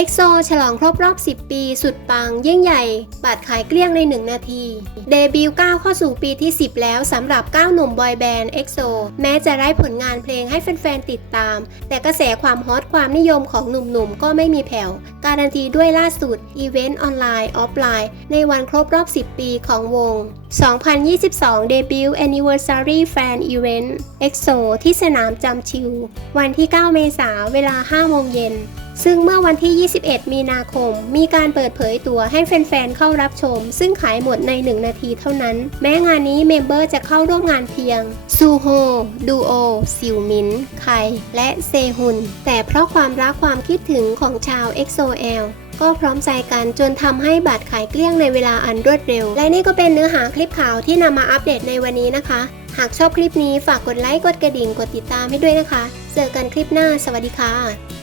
EXO ฉลองครบรอบ 10 ปี สุดปัง ยิ่งใหญ่ บัตรขายเกลี้ยงใน 1 นาที เดบิวต์ก้าวเข้าสู่ปีที่ 10 แล้วสำหรับ 9 หนุ่มบอยแบนด์ EXO แม้จะไร้ผลงานเพลงให้แฟนๆ ติดตาม แต่กระแสความฮอตความนิยมของหนุ่มๆ ก็ไม่มีแผ่ว การันตีด้วยล่าสุด อีเวนต์ออนไลน์ออฟไลน์ ในวันครบรอบ 10 ปีของวง 2022 Debut Anniversary Fan Event EXO ที่สนามจำชิว วันที่ 9 เมษายนเวลา 5 โมงเย็น ซึ่งเมื่อวันที่ 21 มีนาคม มีการเปิดเผยตัวให้แฟนๆ เข้ารับชม ซึ่งขายหมดใน 1 นาทีเท่านั้น แม้งานนี้เมมเบอร์จะเข้าร่วมงานเพียง ซูโฮ ดูโอ ซิวมิน ไค และเซฮุน แต่เพราะความรักความคิดถึงของชาว EXO-L ก็พร้อมใจกันจนทำให้บัตรขายเกลี้ยงในเวลาอันรวดเร็ว และนี่ก็เป็นเนื้อหาคลิปข่าวที่นำมาอัปเดตในวันนี้นะคะ หากชอบคลิปนี้ฝากกดไลค์ กดกระดิ่ง กดติดตามให้ด้วยนะคะ เจอกันคลิปหน้า สวัสดีค่ะ